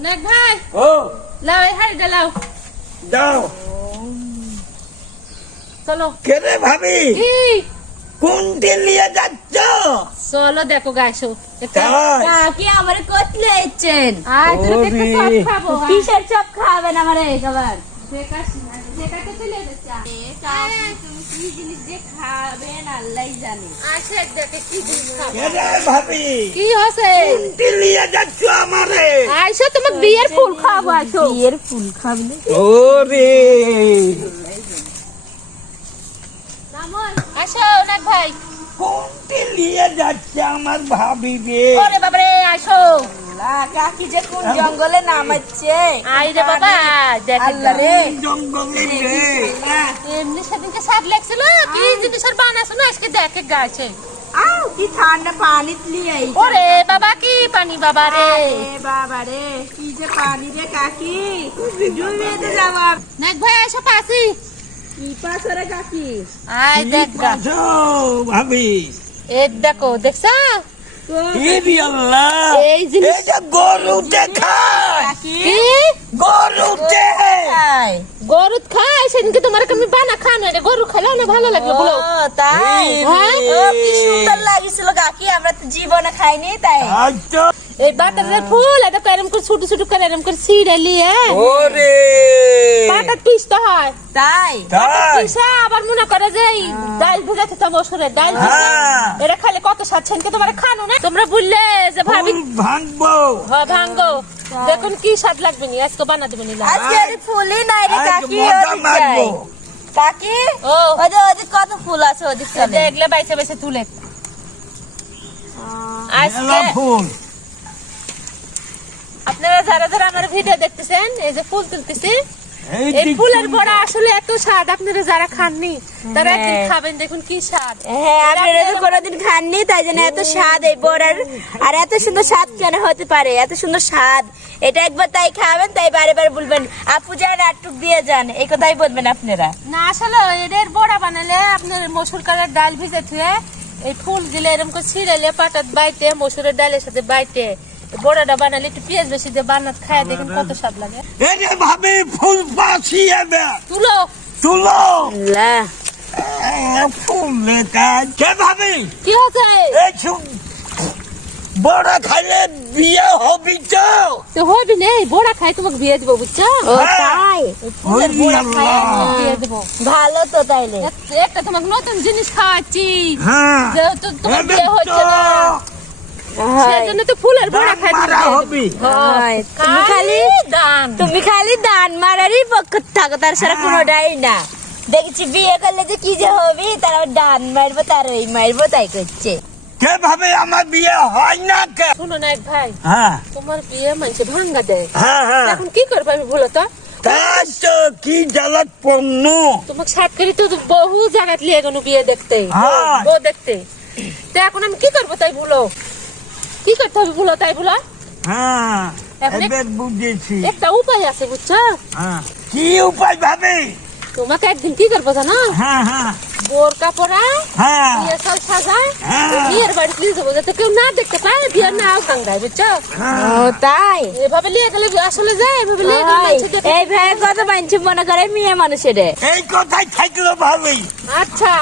নাক ভাই ও লাও এই হাড়িটা লাও দাও চলো কেরে ভাবি কি কোনটি নিয়ে যাচ্ছ চলো দেখো গাইছো কি আমারে কতলে এসেছেন আয় তোর একটা চপ খাবো কিসের চপ খাবেন আমারে খাবার যেটাকে চলে যাচ্ছে তুমি কি জিনিস যে খাবেন আল্লাহই জানে আসে দেখে কি জিনিস খাবো কেরে ভাবি কি হইছে কোনটি নিয়ে যাচ্ছ আমারে আইসো তোমাক বিয়ের ফুল খাবো আইসো বিয়ের ফুল খাবেন ওরে আসো নাক ভাই কোনটি নিয়ে যাচ্ছে আমার ভাবি রে ওরে বাবা রে আসো কাকি যে কোন জঙ্গলে নামাচ্ছে আই রে বাবা দেখ আল্লাহ রে জঙ্গলে রে এমনি সেদিনকে সাত লাগছিল কি জিনিসের বানাছো না আজকে দেখে গাছে আউ কি ঠান্ডা পানি লিয়ে আইছে ওরে বাবা কি পানি বাবা রে বাবা রে কি যে পানি রে কাকি ডুবে তো যাবা নাক ভাই আসো পাশি কি পাছরে কাকি আই দেখ গা পাছো ভাবি এই দেখো দেখছো ইরি আল্লাহ এই জিনিস- এটা গরু দেখায় কাকি কি গরু দেখায় গরুত খায় সেদিনকে তোমার আমি বানা খানো এটা গরু খেলেও না ভালো লাগলো বলো তাই হ্যাঁ? ও কি সুন্দর লাগিছিল কাকি আমরা তো জীবনে খাইনি তাই আচ্ছা এই বাটারের ফুল এটা এরকম করে ছোট ছোট করে এরকম করে ছিঁড়ে নিয়ে ওরে পাটার পিসতে হয় তাই তাই পিসা আবার মনে করে যে এই ডাল ভেজাতে তো বছরের ডাল ভেজা হ্যাঁ। এটা খাইলে কত স্বাদ সেদিনকে তোমরা খানো না তোমরা বললে যে ভাবি ফুল ভাঙবো হ্যাঁ ভাঙ্গো দেখুন কি স্বাদ লাগবে নি আজকে বানা দেবেন আজকে আর ফুলই নাই রে আজ কাকি মজা ওদিক মারবো। যাই। কাকি ও ওদিক কত ফুল আছে ওদিক চলে দেখলে বাইসে বাইসে তুলে আজকে মেলা ফুল আপনারা যারা যারা আমার ভিডিও দেখতেছেন এই যে ফুল তুলতেছি এই দিক ফুলের ফুল। বড়া আসলে এত স্বাদ আপনারা যারা খাননি তারা একদিন হ্যাঁ। খাবেন দেখুন কি স্বাদ হ্যাঁ আপনারা তো কোনোদিন খাননি তাই জন্য এত স্বাদ এই বড়ার আর এত সুন্দর স্বাদ কেন হতে পারে এত সুন্দর স্বাদ এটা একবার তাই খাবেন তাই বারে বারে বলবেন আপু যান আটটুক দিয়ে যান এই কথাই বলবেন আপনারা না আসলে এদের বড়া বানালে আপনার মসুর কালের ডাল ভিজে থুয়ে এই ফুল দিলে এরকম করে ছিঁড়ালে পাটাত বাইতে মসুরের ডালের সাথে বাইতে বড়াটা বানালে একটু পেঁয়াজ বেশি দিয়ে বানাত খায় দেখেন কত স্বাদ লাগে এরে ভাবি ফুল পাছিয়ে দে তুলো তুলো আল্লাহ ফুল লেখা কে ভাবি কি হচ্ছে এই বড় খাইলে বিয়ে হবি তো তো হবি নেই বড়া খাই তোমাকে বিয়ে দেবো বুঝছো ও তাই ফুলের বড়া খাই বিয়ে দেবো ভালো তো তাইলে একটা তোমাকে নতুন জিনিস খাওয়াচ্ছি হ্যাঁ যেহেতু তোমার এদের বিয়ে হচ্ছে তো না সেজন্য তো ফুলের বড়া খাই মারা হবি হয়, তুমি খালি দান তুমি খালি দান মারারই পক্ষ থাকো তার সারা কোনোটাই না দেখছি বিয়ে করলে যে কি যে হবি তার আবার ডান মারবো তার ওই মারবো তাই করছে কে ভাবে আমার বিয়ে হয় না কে শুনো না এক ভাই হ্যাঁ তোমার বিয়ে মানুষে ভাঙ্গা দেয় হ্যাঁ হ্যাঁ এখন কি করবো আমি বলো তো তার তো কি জ্বালাত পণ্য তোমাকে সাত করে তো বহু জায়গায় লিয়ে গেল বিয়ে দেখতে হ্যাঁ। বউ দেখতে তো এখন আমি কি করবো তাই বলো কি করতে হবে বলো তাই বলো হ্যাঁ এখন এবার বুঝেছি একটা উপায় আছে বুঝছো হ্যাঁ কি উপায় ভাবে তোমাকে একদিন কি করবো জানো হ্যাঁ হ্যাঁ বোরকা পরা হ্যাঁ বিয়ে সব সাজায় হ্যাঁ। বিয়ের বাড়ি নিয়ে যাবো যাতে কেউ না দেখতে পায় বিয়ে না ভাঙ্গায় বুঝছো ও তাই এভাবে লিয়ে গেলে আসলে যায় এভাবে লিয়ে গেলে মানুষে দেখে- এই ভাই কত মানছি মনে করে মেয়ে মানুষের এই কথাই থাকলো ভাবি আচ্ছা